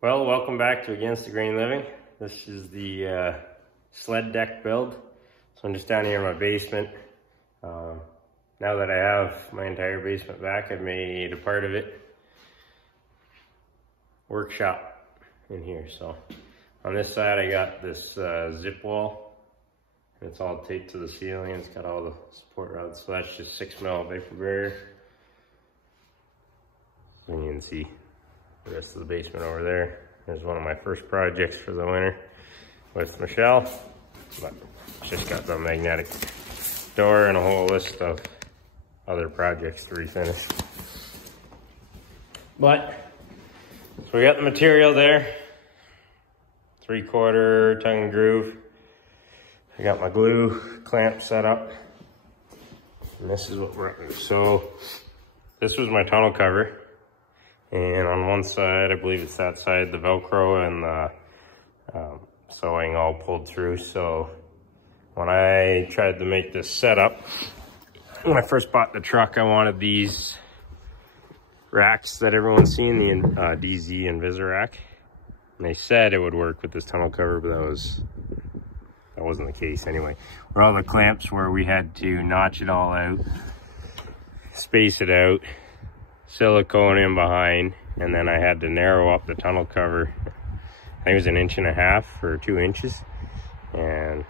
Well, welcome back to Against the Grain Living. This is the sled deck build. So I'm just down here in my basement. Now that I have my entire basement back, I've made a part of it workshop in here. So on this side, I got this zip wall. And it's all taped to the ceiling. It's got all the support rods. So that's just 6mm vapor barrier. And you can see the rest of the basement over there. There's one of my first projects for the winter with Michelle. But just got the magnetic door and a whole list of other projects to refinish. But, so we got the material there. 3/4 tongue groove. I got my glue clamp set up. And this is what we're up to. So, this was my tunnel cover. And on one side, I believe it's that side, the Velcro and the sewing all pulled through. So when I tried to make this setup, when I first bought the truck, I wanted these racks that everyone's seen, the DZ Invisirack. And they said it would work with this tunnel cover, but that wasn't the case anyway. Where all the clamps were, we had to notch it all out, space it out, silicone in behind, and then I had to narrow up the tunnel cover. I think it was 1.5 inches or 2 inches, and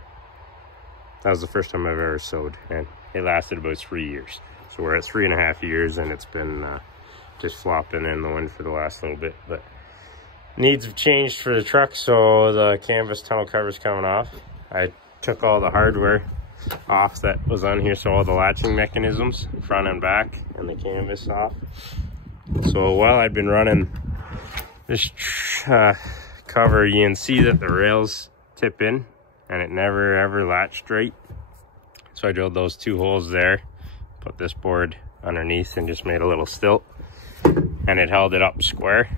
that was the first time I've ever sewed, and it lasted about 3 years. So we're at 3.5 years, and it's been just flopping in the wind for the last little bit. But needs have changed for the truck, so the canvas tunnel cover is coming off. I took all the hardware off that was on here, so all the latching mechanisms, front and back, and the canvas off. So while I'd been running this cover, you can see that the rails tip in, and it never ever latched straight. So I drilled those 2 holes there, put this board underneath, and just made a little stilt, and it held it up square.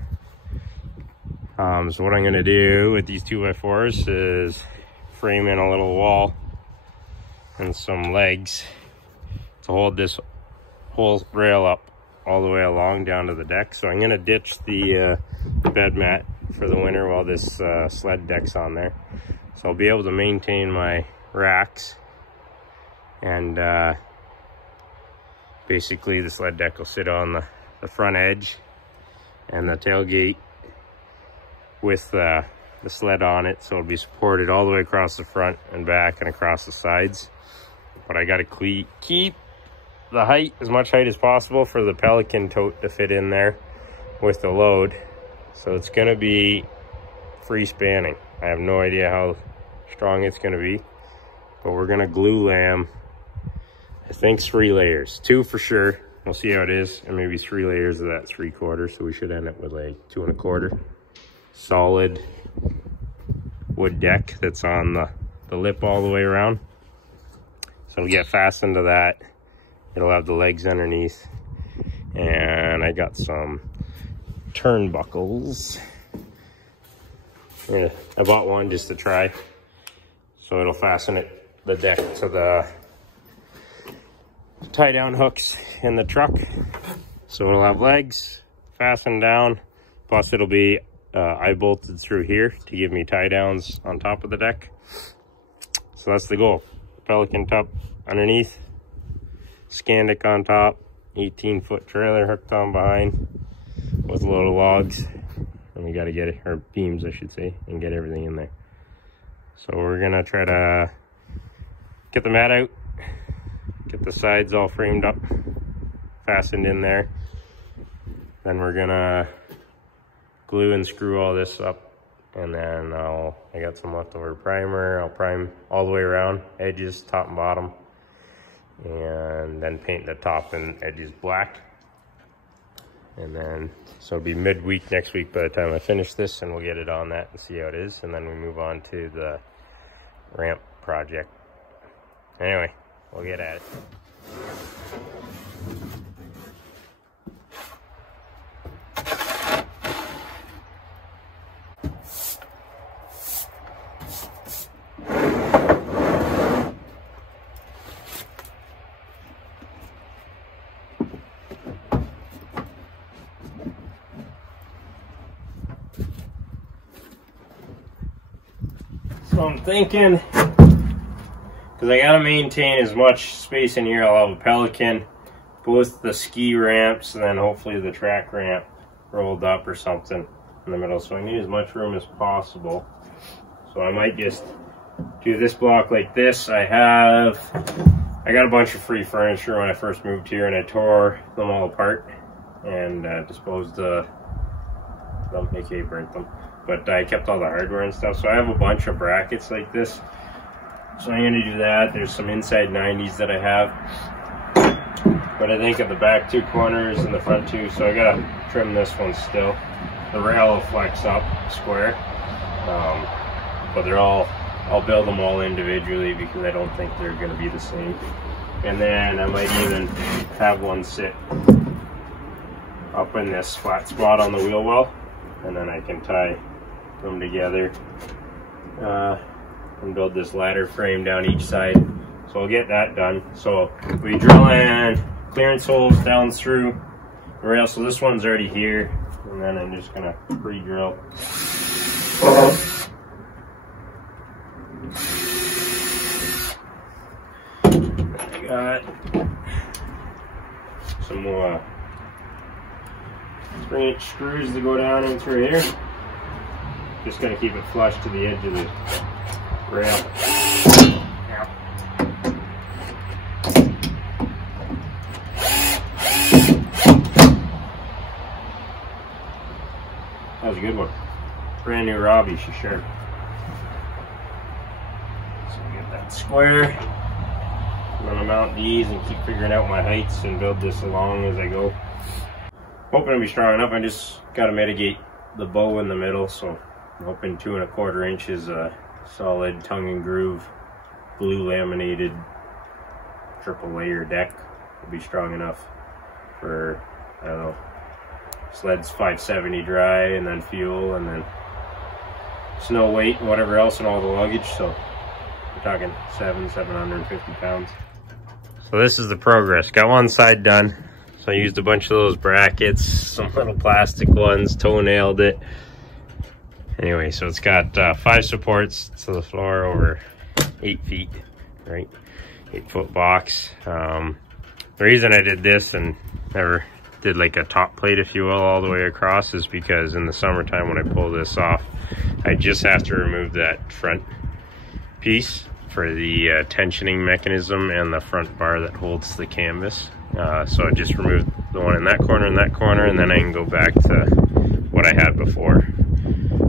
So what I'm going to do with these 2x4s is frame in a little wall and some legs to hold this whole rail up all the way along down to the deck. So I'm going to ditch the bed mat for the winter while this sled deck's on there. So I'll be able to maintain my racks, and basically the sled deck will sit on the front edge and the tailgate with the sled on it, so it'll be supported all the way across the front and back and across the sides. But I got to keep the height, as much height as possible, for the Pelican tote to fit in there with the load. So it's going to be free spanning. I have no idea how strong it's going to be, but we're going to glue lam, I think 3 layers, 2 for sure. We'll see how it is, and maybe 3 layers of that 3/4. So we should end up with like 2 1/4 solid wood deck that's on the lip all the way around. So it'll get fastened to that. It'll have the legs underneath. And I got some turnbuckles. Yeah, I bought one just to try. So it'll fasten the deck to the tie down hooks in the truck. So it'll have legs fastened down. Plus it'll be eye bolted through here to give me tie downs on top of the deck. So that's the goal. Pelican top underneath, Scandic on top, 18-foot trailer hooked on behind with a load of logs, and we got to get it, or beams I should say, and get everything in there. So we're gonna try to get the mat out, get the sides all framed up, fastened in there. Then we're gonna glue and screw all this up, and then I got some leftover primer. I'll prime all the way around, edges, top and bottom, and then paint the top and edges black. And then, so it'll be midweek next week by the time I finish this, and we'll get it on that and see how it is, and then we move on to the ramp project. Anyway, we'll get at it. So I'm thinking, because I gotta maintain as much space in here, I'll have a Pelican, both the ski ramps, and then hopefully the track ramp rolled up or something in the middle. So I need as much room as possible. So I might just do this block like this. I got a bunch of free furniture when I first moved here, and I tore them all apart and disposed of them, aka burnt them. But I kept all the hardware and stuff, so I have a bunch of brackets like this. So I'm gonna do that. There's some inside 90s that I have, but I think at the back 2 corners and the front 2, so I gotta trim this one still. The rail will flex up square, but I'll build them all individually because I don't think they're gonna be the same. And then I might even have one sit up in this flat spot on the wheel well, and then I can tie them together and build this ladder frame down each side. So I'll get that done. So we drill in clearance holes down through the rail. So this one's already here, and then I'm just gonna pre-drill. I got some more 3-inch screws to go down in through here. Just gonna keep it flush to the edge of the rail. That was a good one. Brand new Robbie, she's sure. So get that square. I'm gonna mount these and keep figuring out my heights and build this along as I go. Hoping to be strong enough. I just gotta mitigate the bow in the middle, so I'm hoping 2 1/4 inches solid tongue and groove blue laminated triple layer deck will be strong enough for, I don't know, Sled's 570 dry, and then fuel, and then snow weight and whatever else, and all the luggage. So we're talking 750 pounds. So this is the progress. Got one side done. So I used a bunch of those brackets, some little plastic ones, toenailed it. Anyway, so it's got 5 supports to the floor over 8 feet, right? 8-foot box. The reason I did this and never did like a top plate, if you will, all the way across is because in the summertime when I pull this off, I just have to remove that front piece for the tensioning mechanism and the front bar that holds the canvas. So I just removed the one in that corner and then I can go back to what I had before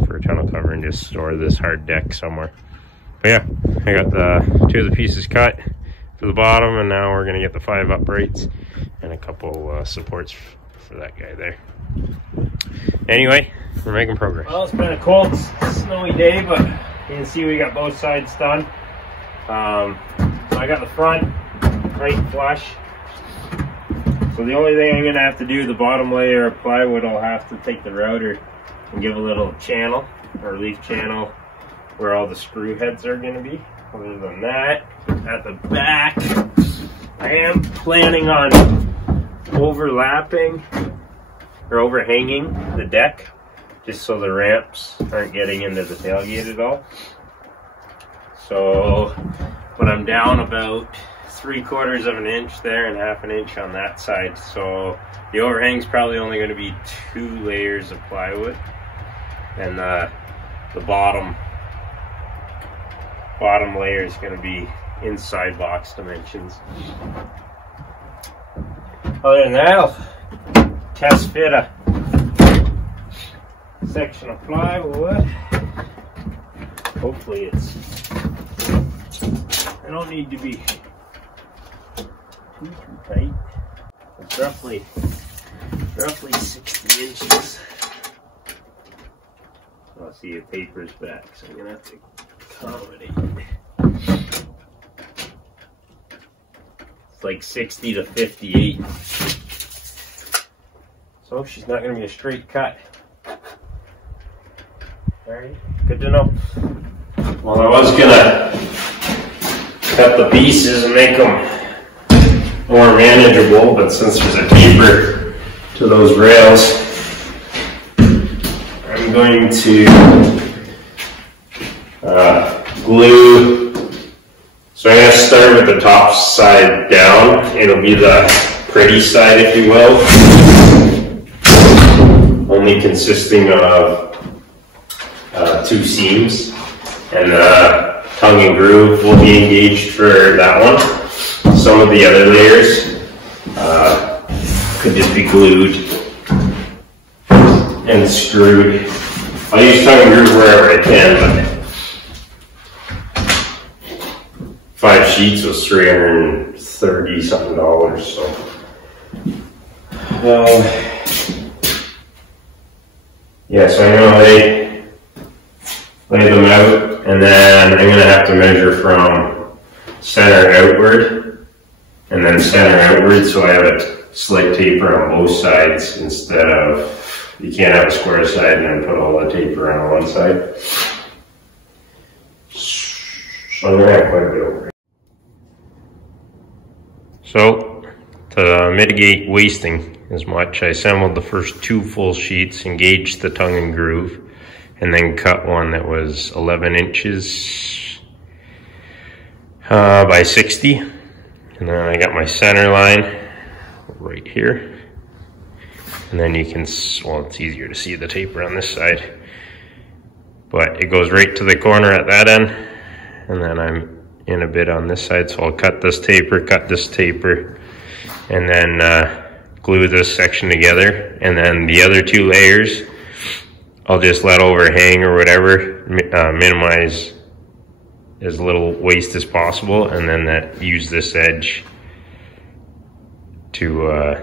for a tonneau cover and just store this hard deck somewhere. But yeah, I got the 2 of the pieces cut to the bottom, and now we're gonna get the 5 uprights and a couple supports for that guy there. Anyway, we're making progress. Well, it's been a cold, snowy day, but you can see we got both sides done. So I got the front right flush. So the only thing I'm gonna have to do, the bottom layer of plywood, I'll have to take the router and give a little channel or leaf channel where all the screw heads are gonna be. Other than that, at the back, I am planning on overlapping or overhanging the deck just so the ramps aren't getting into the tailgate at all. So, but I'm down about 3/4 of an inch there and 1/2 inch on that side. So the overhang's probably only going to be 2 layers of plywood, and the bottom layer is going to be inside box dimensions. Other than that, I'll test fit a section of plywood. Hopefully I don't need to be too tight. It's roughly 60 inches. I'll see your paper's back, so I'm gonna have to accommodate. It's like 60 to 58. So she's not gonna be a straight cut. Alright, good to know. Well, I was gonna cut the pieces and make them more manageable, but since there's a taper to those rails, I'm going to glue. So I'm going to start with the top side down. It'll be the pretty side, if you will. Only consisting of 2 seams. And the tongue and groove will be engaged for that one. Some of the other layers could just be glued and screwed. I'll use tongue and groove wherever I can, but 5 sheets was $330 something, so. Yeah, so I'm gonna lay them out, and then I'm gonna have to measure from center outward, and then center outward, so I have a slight taper on both sides instead of, you can't have a square side and then put all the taper on one side. So I'm gonna have quite a bit over it. So, to mitigate wasting as much, I assembled the first 2 full sheets, engaged the tongue and groove, and then cut one that was 11 inches by 60. And then I got my center line right here. And then you can, well, it's easier to see the taper on this side. But it goes right to the corner at that end. And then I'm in a bit on this side, so I'll cut this taper, and then glue this section together. And then the other 2 layers, I'll just let overhang or whatever, minimize as little waste as possible, and then use this edge to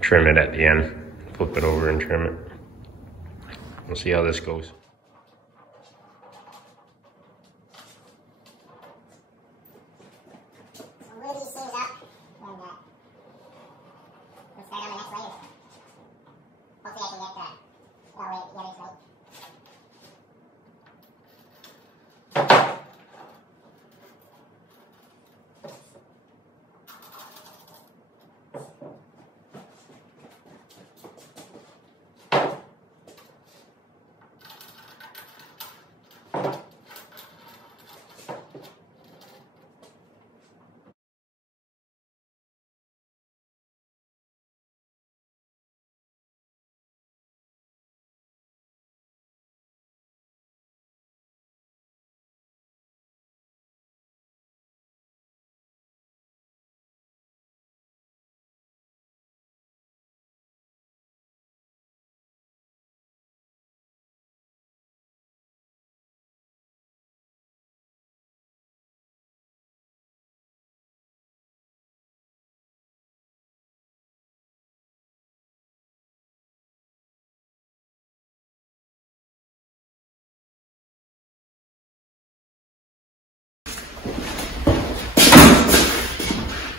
trim it at the end. Flip it over and trim it. We'll see how this goes.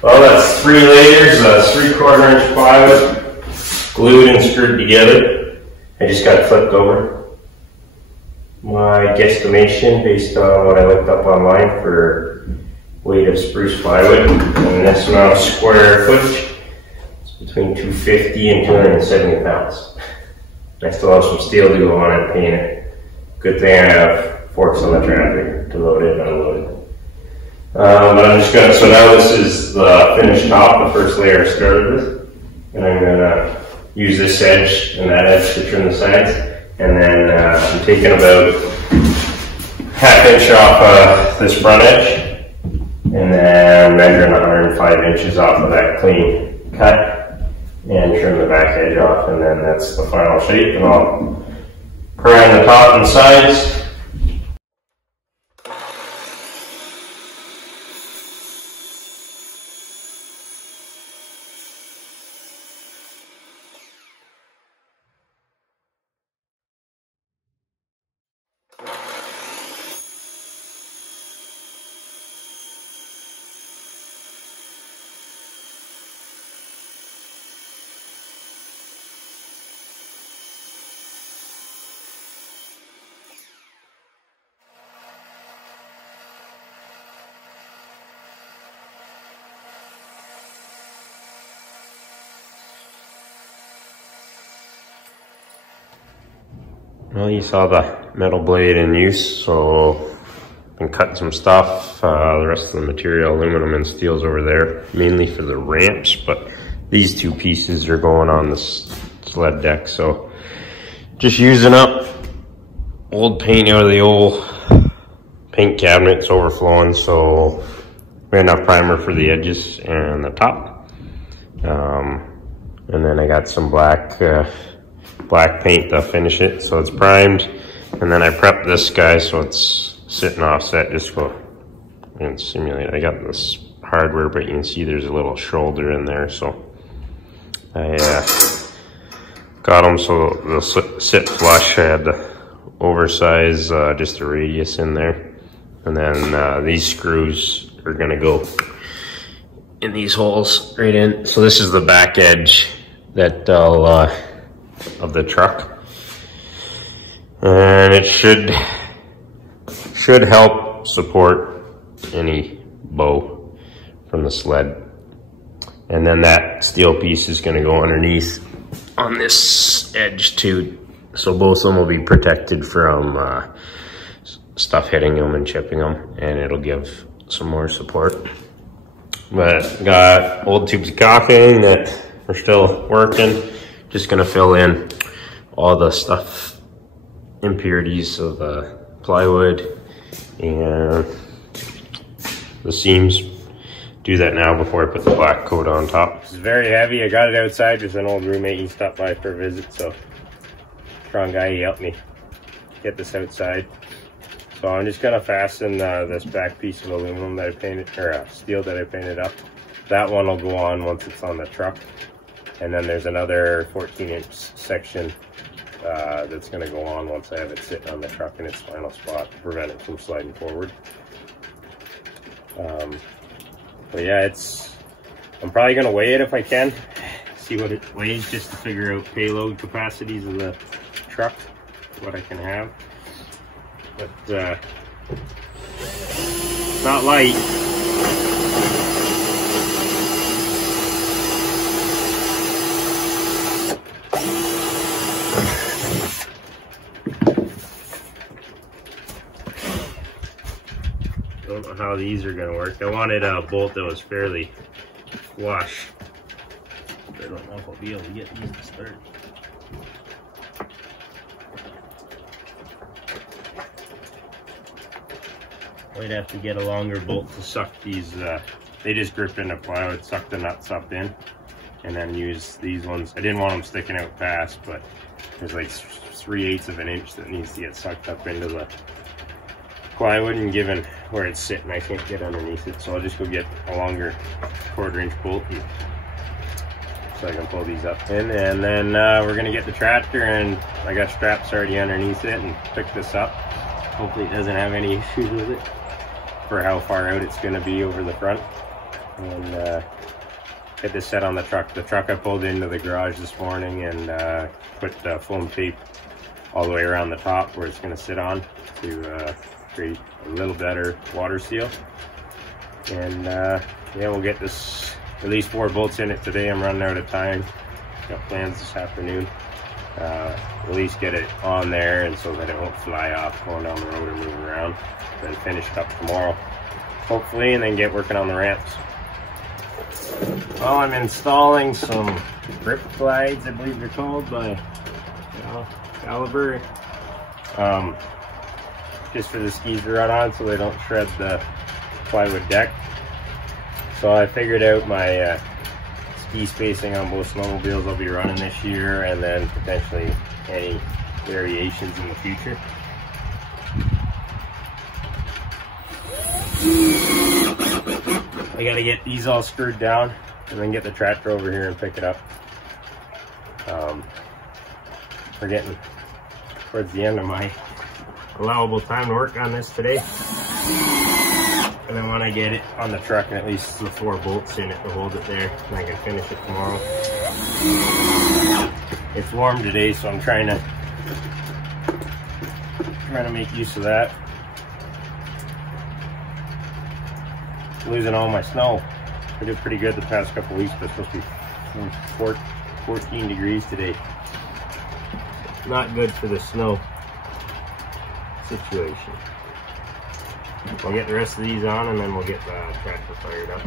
Well, that's 3 layers, 3/4 inch plywood, glued and screwed together. I just got it flipped over. My guesstimation, based on what I looked up online for weight of spruce plywood, and this amount of square footage, it's between 250 and 270 pounds. I still have some steel to go on it and paint it. Good thing I have forks on the tractor to load it and unload it. But I'm just gonna, so now this is the finished top, the first layer I started with. And I'm gonna use this edge and that edge to trim the sides. And then I'm taking about 1/2 inch off this front edge. And then measuring 105 inches off of that clean cut. And trim the back edge off, and then that's the final shape. And I'll prime the top and sides. Well, you saw the metal blade in use, so been cutting some stuff. The rest of the material, aluminum and steel's over there, mainly for the ramps, but these two pieces are going on the sled deck. So just using up old paint out of the old paint cabinet. It's overflowing, so we have enough primer for the edges and the top. And then I got some black paint to finish it, so it's primed. And then I prepped this guy so it's sitting offset, just go and simulate. I got this hardware, but you can see there's a little shoulder in there, so I got them so they'll sit flush. I had the oversize, just a radius in there. And then these screws are gonna go in these holes right in. So this is the back edge that of the truck. And it should help support any bow from the sled. And then that steel piece is going to go underneath on this edge too. So both of them will be protected from stuff hitting them and chipping them, and it'll give some more support. But got old tubes of caulking that are still working. Just going to fill in all the stuff, impurities of the plywood and the seams. Do that now before I put the black coat on top. This is very heavy. I got it outside. There's an old roommate. He stopped by for a visit, so strong guy, he helped me get this outside. So I'm just gonna fasten this back piece of aluminum that I painted, or steel that I painted up. That one will go on once it's on the truck. And then there's another 14-inch section that's going to go on once I have it sitting on the truck in its final spot to prevent it from sliding forward. But yeah, I'm probably going to weigh it if I can, see what it weighs, just to figure out payload capacities of the truck, what I can have. But it's not light. Don't know how these are gonna work. I wanted a bolt that was fairly flush. I don't know if I'll be able to get these to start. Might have to get a longer bolt to suck these. They just grip into plywood, suck the nuts up in, and then use these ones. I didn't want them sticking out past, but there's like 3/8 of an inch that needs to get sucked up into the plywood, and given where it's sitting, I can't get underneath it, so I'll just go get a longer 1/4-inch bolt so I can pull these up in. And then we're gonna get the tractor, and I got straps already underneath it, and pick this up. Hopefully it doesn't have any issues with it for how far out it's gonna be over the front. And get this set on the truck. The truck I pulled into the garage this morning and put foam tape all the way around the top where it's gonna sit on to create a little better water seal. And yeah, we'll get this, at least 4 bolts in it today. I'm running out of time. Got plans this afternoon. At least get it on there, and so that it won't fly off going down the road or move around. Then finish it up tomorrow, hopefully, and then get working on the ramps. Well, I'm installing some grip glides, I believe they're called, by Caliber. Just for the skis to run on so they don't shred the plywood deck. So I figured out my ski spacing on both snowmobiles I'll be running this year, and then potentially any variations in the future. I gotta get these all screwed down and then get the tractor over here and pick it up. We're getting towards the end of my allowable time to work on this today. And then when I get it on the truck, and at least the 4 bolts in it to hold it there, and I can finish it tomorrow. It's warm today, so I'm trying to make use of that. Losing all my snow. I did pretty good the past couple weeks, but it's supposed to be 14 degrees today. Not good for the snow situation. we'll get the rest of these on and then we'll get the tractor fired up.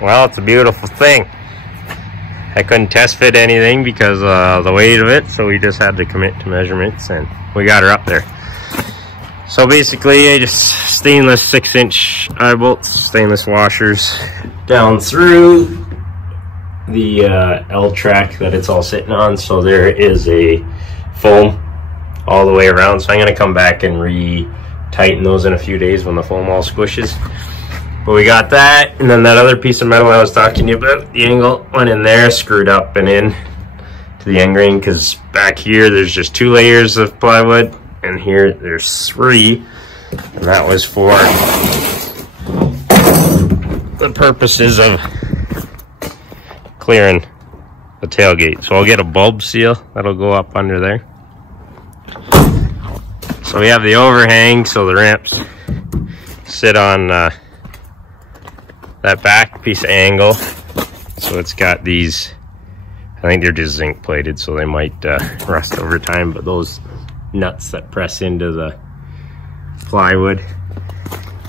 Well, it's a beautiful thing. I couldn't test fit anything because of the weight of it, so we just had to commit to measurements and we got her up there. So basically I just stainless 6-inch eye bolts, stainless washers down through the L track that it's all sitting on. So there is a foam all the way around. So I'm gonna come back and re-tighten those in a few days when the foam all squishes. But we got that, and then that other piece of metal I was talking to you about, the angle went in there, screwed up and in to the end grain, because back here there's just 2 layers of plywood, and here there's 3, and that was for the purposes of clearing the tailgate. So I'll get a bulb seal that'll go up under there. So we have the overhang, so the ramps sit on that back piece of angle. So it's got these, I think they're just zinc plated, so they might rust over time, but those nuts that press into the plywood.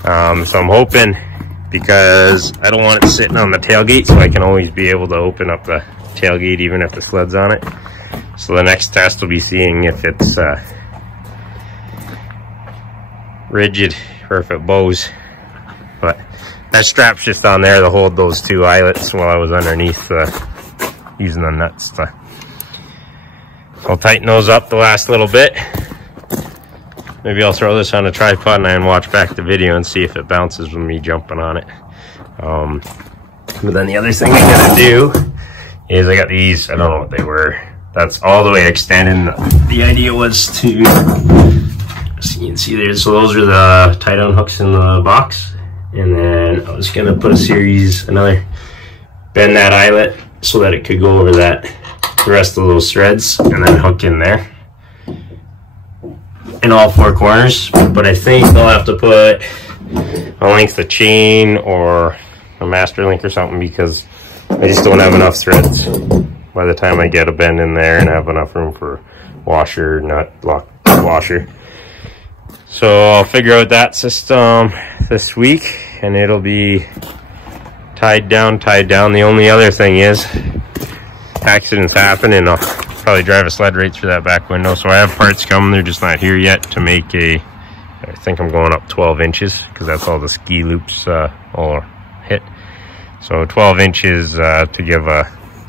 So I'm hoping, because I don't want it sitting on the tailgate, so I can always be able to open up the tailgate even if the sled's on it. So the next test will be seeing if it's rigid or if it bows. But that strap's just on there to hold those 2 eyelets while I was underneath using the nuts. So I'll tighten those up the last little bit. Maybe I'll throw this on a tripod and watch back the video and see if it bounces with me jumping on it. But then the other thing I gotta do is I got these, I don't know what they were. That's all the way extended. The idea was to, so you can see there, so those are the tie-down hooks in the box. And then I was gonna put bend that eyelet so that it could go over the rest of those threads, and then hook in there in all 4 corners. But I think I'll have to put a length of chain or a master link or something, because I just don't have enough threads by the time I get a bend in there and have enough room for washer, nut, lock, washer. So I'll figure out that system this week and it'll be tied down. The only other thing is accidents happen, and I'll probably drive a sled right through that back window. So I have parts coming, they're just not here yet to make I think I'm going up 12 inches because that's all the ski loops all hit. So 12 inches to give a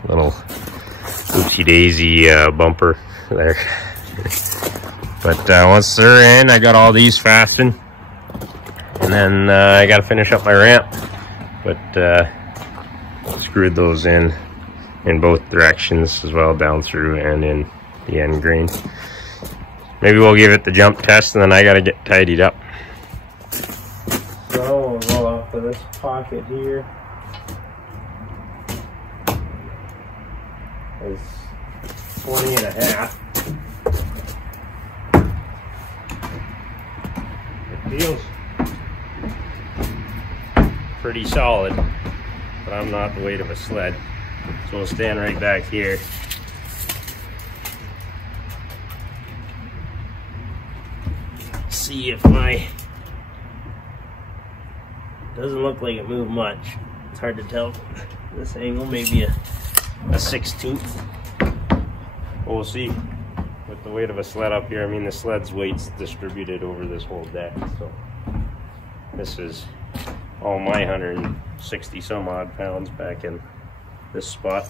little oopsie daisy bumper there. But once they're in, I got all these fastened, and then I got to finish up my ramp. But screwed those in both directions as well, down through and in the end grain. Maybe we'll give it the jump test, and then I got to get tidied up. So we'll roll off of this pocket here. It's 20.5. Feels pretty solid, but I'm not the weight of a sled, so we'll stand right back here. See if doesn't look like it moved much. It's hard to tell this angle, maybe a 1/16. But we'll see. With the weight of a sled up here, I mean the sled's weight's distributed over this whole deck, so this is all my 160 some odd pounds back in this spot.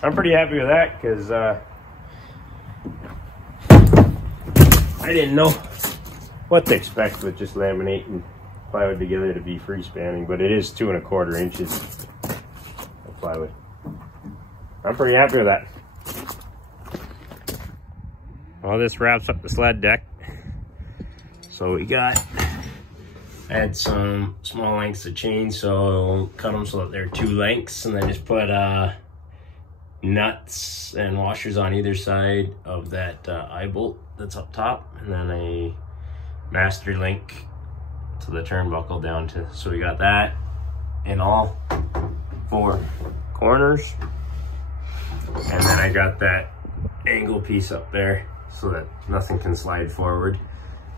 I'm pretty happy with that, because I didn't know what to expect with just laminating plywood together to be free spanning, but it is 2 1/4 inches of plywood. I'm pretty happy with that. well, this wraps up the sled deck. So we got, add some small lengths of chain, so cut them so that they're 2 lengths, and then just put nuts and washers on either side of that eye bolt that's up top, and then a master link to the turnbuckle down to, so we got that in all 4 corners. And then I got that angle piece up there so that nothing can slide forward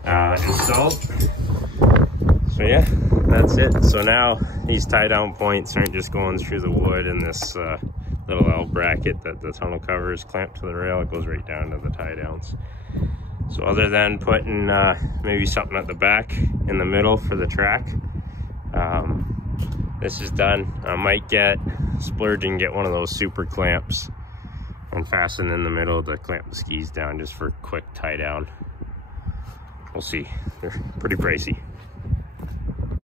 installed. So yeah, that's it. So now these tie down points aren't just going through the wood and this little L bracket that the tonneau cover is clamped to the rail. It goes right down to the tie downs. So other than putting maybe something at the back in the middle for the track, this is done. I might splurge and get one of those super clamps and fasten in the middle to clamp the skis down just for quick tie down. We'll see. They're pretty pricey.